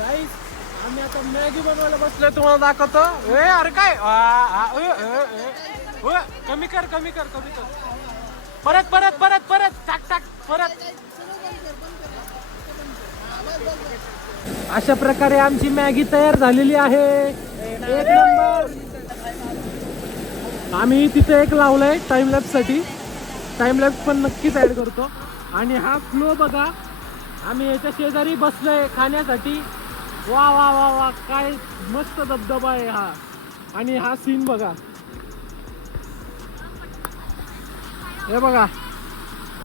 गाईस आम्ही आता मॅगी बनवायला बसलोय, तुम्हाला दाखवतो. अरे काय कमी कर कमी कर कमी कर. परत परत परत परत टाक टाक परत. अशा प्रकारे आमची मॅगी तयार झालेली आहे. एक नंबर. आम्ही तिथे एक लावलाय टाइमलॅप्स साठी. टाइमलॅप्स पण नक्कीच ऍड करतो. आणि हा फ्लो बघा, आम्ही याच्या शेजारी बसलोय खाण्यासाठी. वा वा वा वा, काय मस्त धबधबा आहे हा. आणि हा सीन बघा, हे बघा.